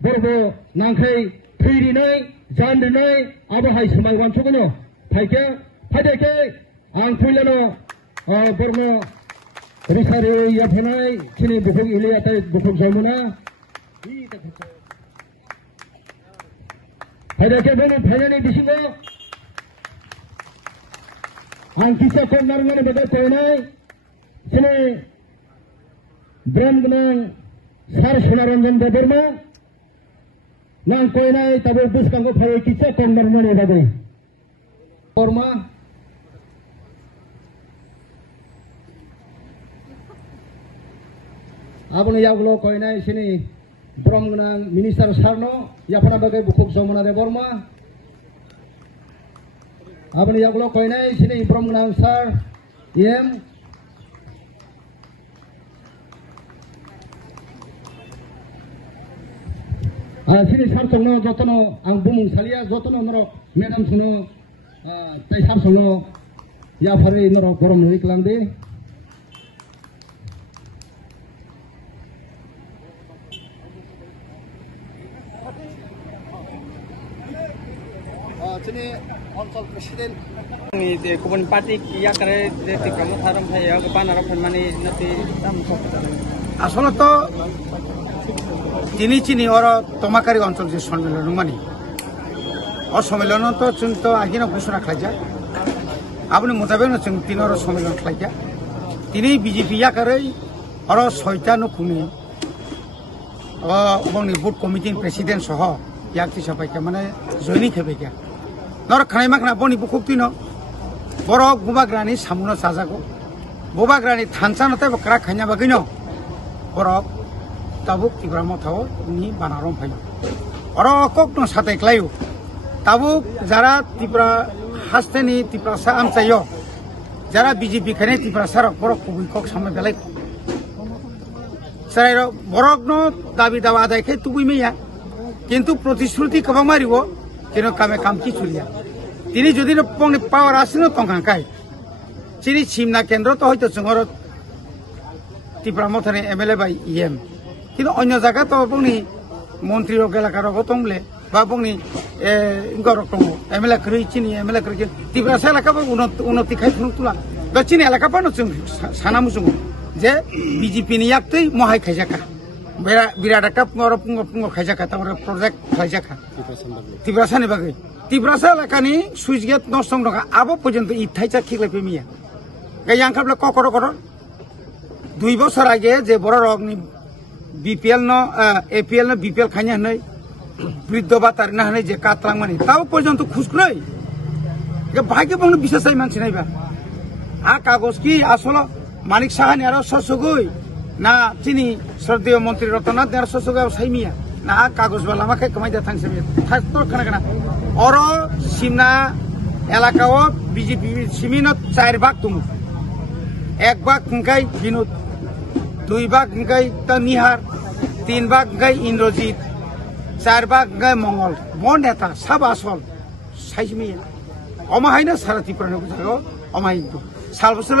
Borbo nangkai pheirinai janrinai abahai samai wanchogono thaike thaideke ang thuilano borno rosari yafanai chini bukhok iliatai bukhok jamuna thaideke bono phainani bisingo ang kisa kornarngani bada koinai chini brandnang sar sonaranjan deborma nang koinai tabo buskanggo phai kitsa kornarngani bada korma abone yaglo koinai sini bromnang minister sarno yapana bagai bukhok jamuna deborma abone yaglo koinai sini bromnang sar yem sini sartongno jotono ang bumung salia jotono noro madam suno tai sartongno ya phari noro borom ni klamde sini konsol presiden ni de kubun parti ya kare de tikamo tharam thaya ko panara phanmani nati tam sokta আসলে তো চিনি ওরা তোমাকারী অঞ্চল যে সম্মেলন মানে ও সম্মেলন তো जों তো আগিনা ঘোষণা খাইজা আপনি মোতাবেক जों তিনর সম্মেলন খাইজা তিনি বিজেপি ইয়াকারই ওরা ছয়টা নকুমি বংনি বুট কমিটির প্রেসিডেন্ট সহ ইয়াকতি সবাইকে মানে জয়নি খেবেকা নর খানাই মাখনা বনি বুকুক্তিন বড় গুবাগ্রানি সামুনো সাজাগো বুবাগ্রানি থানসানতে বকরা খাইনা বাগিন বড় tabuk Ibrahim tahu ini banarom payu. Orang kok no sate klayu. Tabuk jara tipra hasteni tipra saam sayo. Jara BJP kene tipra sarok borok kubui kok sama belai. Sarayro borok no dabi dawa ada ke tubui meya. Kintu protisruti kabang mariwo kino kame kamki chulia. Tini jadi no pong ni power asino tongkangkai. Ciri chimna kendro to hoito sungoro tipra mothane MLA by EM. কিন্তু অন্য জায়গা তো আপনি মন্ত্রী এলাকার গতমলে বা আপনি MLA করে চিনি এমএলএ করে তিব্রাসা এলাকা উন্নতি খাই তুলা বা চিনি এলাকা পানো সানা মুসুং যে বিজেপি নিয়াকতেই মহাই খাইজাকা বিরাট একটা পুঙ্গ পুঙ্গ খাইজাকা তারপরে প্রজেক্ট খাইজাকা তিব্রাসানি বাকি তিব্রাসা এলাকানি সুইচ গেট নষ্ট টাকা আবো পর্যন্ত ইথাইচা খিকলাই পেমিয়া গাই আংখাবলে ককর 2 বছর আগে যে বড় রগনি BPL no APL no BPL খাইনা হই বৃদ্ধ বাতার না হই যে কাতলাং মানে তাও পর্যন্ত খুশকুই যে ভাগ্য বংন বিশেষাই মানছি নাইবা আ কাগজ কি আসলে মানিক সাহানি আর সসগুই না চিনি শ্রদ্ধেয় মন্ত্রী রতনাথ আর সসগুই সাইমিয়া না কাগজ বালা আমাকে কমাইদা থাকছে থাকতো খানা অর সিমনা এলাকাও বিজেপি সিমিনো 4 ভাগ তুমু 1 ভাগ খুঙ্কাই বিনোদ 2 ভাগ গাই তা নিহার 3 ভাগ গাই ইন্দ্রজিৎ 4 ভাগ গাই মঙ্গল বন নেতা সব আসল সাইজমিয়া অমাহাইনা সারা ত্রিপুরা বুঝাগো অমাহিতো সাল বছর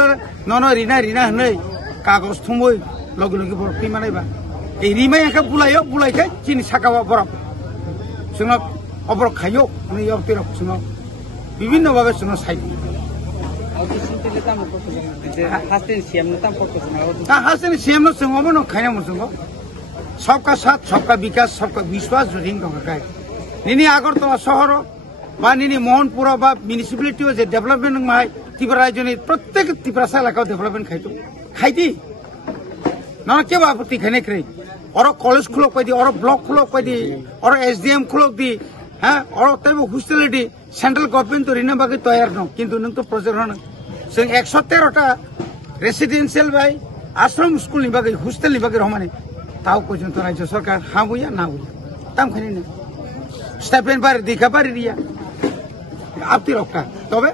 নন রিনা হই কাগজ থুমই লগে লগে বরফি মানাইবা এই রিমাই একা বুলাইখাই চিনি সাকাবা বরফ जोंना অবরক খাইও উনি অবতির जोंना বিভিন্ন ভাবে जोंना সাইড हास्टेन सीएम नो जोंगो नो खायना मोजोंगो सबका साथ सबका विकास सबका विश्वास जुदिं दंगाय निनि आगरतला शहर बा निनि मोहनपुर बा म्युनिसिपालिटी जे डेभलपमेंट माय त्रिपुरा राज्यनि प्रत्येक त्रिपुरा एलाकायाव डेभलपमेंट खाइतो खाइदि ना केबो आपत्ति खाने क्रे और कॉलेज खुलक पाइदि और ब्लॉक खुलक पाइदि और एसडीएम खुलक दि हां और तैबो हॉस्टेलिटी सेंट्रल गवर्नमेंट तो रिना बाकी तैयार न किंतु नों तो प्रोजेक्ट होनो जों 113टा रेसिडेंशियल बाय आश्रम स्कूल नि बाकी हॉस्टेल नि बाकी रहमाने ताव पर्यन्त राज्य सरकार हाँ बुया ना बुया ताम खाने स्टाइपेंड बारी दिखा बारी दिया आपती रखा तबे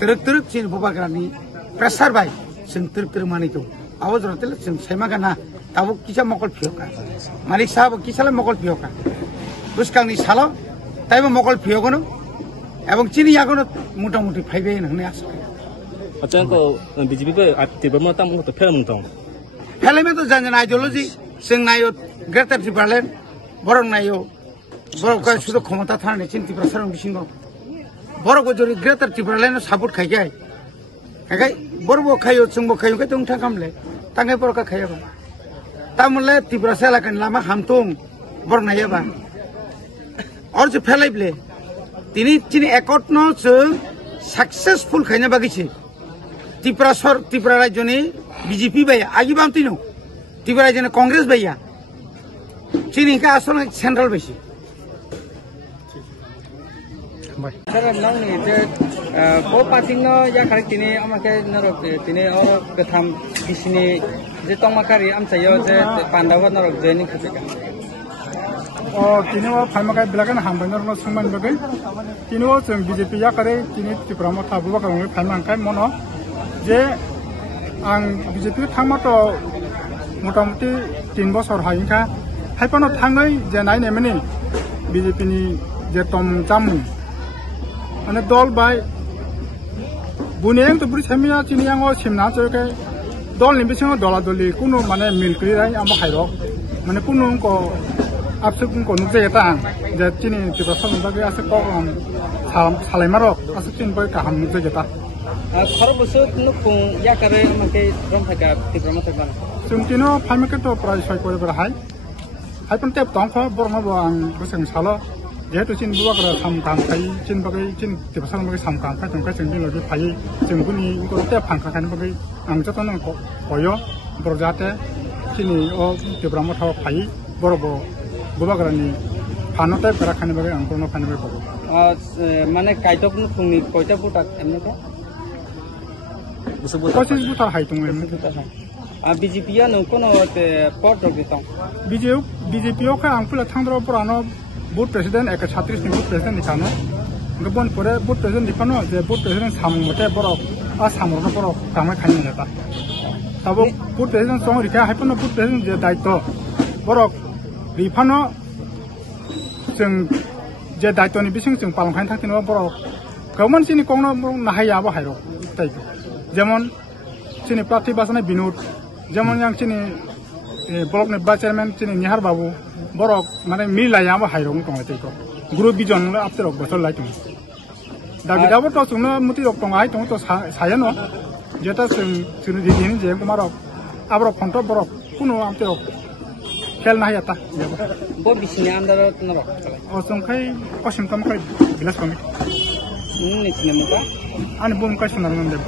तरक तरक चिन बुबाग्रानि प्रेसार बाय जों तरक तरक मानितो आवाज रतेल जों सेमागा ना ताबो किसा मकल फियोका मालिक साहब किसाले मकल फियोका बुसकांनि सालो ताइबो मकल फियोगनो एवं चिनि यागनो मोटामुटी फाइबे होननानै आसा अच्छा को बीजेपी पे आतिबो मता मत फेलमन दं फेलमे तो जान आइडियोलॉजी जों नायो ग्रेटर ट्रिपारलेन बरं नायो बरं का सुदो क्षमता थाने चिन्ति प्रसार बिसिंगो बरं को जरि ग्रेटर ट्रिपारलेन सपोर्ट खाइगाय खाइगाय बरबो खायो जोंबो खायो के दंथा खामले तांगाय बरका खायाबा तामले त्रिपुरा सेलाकन लामा हामतों बरं नायाबा और जो फेलाइब्ले तिनी चिनि एकट न जों सक्सेसफुल खायना बागिसे त्रिपुरा राज्यनि बीजेपी बाया आगिबाम तिनो त्रिपुरा राज्यनि कांग्रेस बाया चिनि का आसल सेंट्रल बायसि सर नोंनि जे को पार्टीनो या खारिक तिनि आमाके नरक तिनि और गथाम बिसिनि जे तंमाकारि आमचायो जे पान्डाव नरक जयनि खफेका तिनिओ फाइमाकाय ब्लागन हामबायनरनो सुमान बगै तिनिओ जों बीजेपी या करे तिनि त्रिपुरा म थाबुबा गावनि फाइमांकाय मनो जे आं बीजेपी थांमाथ मोटामुटी 3 बছर हायिंका हायपानो थाङै जे नायनेमनि बीजेपी नि जे तम जामु माने दल बाय बुनें तो बुरि सेमिया चिनियांगो सिमना चोके दल नि बिसिङो दला दलि कुनु माने मिलक्रिराय आमो हायरक माने कुनु को आपसे को नुजे एता जे चिनि त्रिपुरा सरकारनि आसे कम सालायमारक आसे चिनि बाय काहाम नुजे एता खरबसो नुपुं या करे आमाके रमथाका त्रिपुरा मथाका जों तिनो फाइमाके तो प्राय सय करे बरहाय हायपन टेप तंख बरमाबो आं गोसों सालो जेहेतु चिन बुवाग्रा सामकाम खाय चिन बागै चिन त्रिपुरा सरकारनि सामकाम खाय जों जों दिनलि फायै जों गुनि को टेप फांखा खायनो बागै आं जतन कयो बर जाते चिनि ओ त्रिपुरा मथा फायै बरबो बुवाग्रानि फानो टाइप करा खायनो बागै आं कोनो फानो बागै माने काइटप नुपुंनि कयटा बुटा एमनेका 25 बुटा हाय दङ एमनेका बीजेपी या नोंकोनो ते पट रगितां बीजेपी ओ आं पुला थांद्रो पुरानो बुथ प्रेसिडेंट एक 36 नि बुथ प्रेसिडेंट निखानो गबन परे बुथ प्रेसिडेंट निखानो जे बुथ प्रेसिडेंट साममते बरक आ सामरनो बरक कामै खायनो लेता ताबो बुथ प्रेसिडेंट सं रिखा हायपनो बुथ प्रेसिडेंट जे दायित्व बरक रिफानो जों जे दायित्वनि बिसिं जों पालन खायनो थाखिनो बरक गवर्नमेंट सिनि कोंनो नाहायाबो हायरो दायित्व जेमन चिनि प्रार्थी बासनाय बिनोद जेमन yang चिनि ब्लक नि भाइस चेयरमैन चिनि निहार बाबू बरक माने मिलायाबो हायरं दङ तेको ग्रुप बिजन आपतेरक बसर लाइटुं दाबिदाबो तो सुनो मुति रक दङ हाय दङ तो सायनो जेता जों दिनि जे कुमारक आब्रक फन्ट बरक कुनु आपतेरक खेल नायाता बो बिसिनि आन्दार नरक असंखाय पश्चिम तमखाय भिलेज कमिटि निसिने मुका आनि बुमखाय सुनारन दे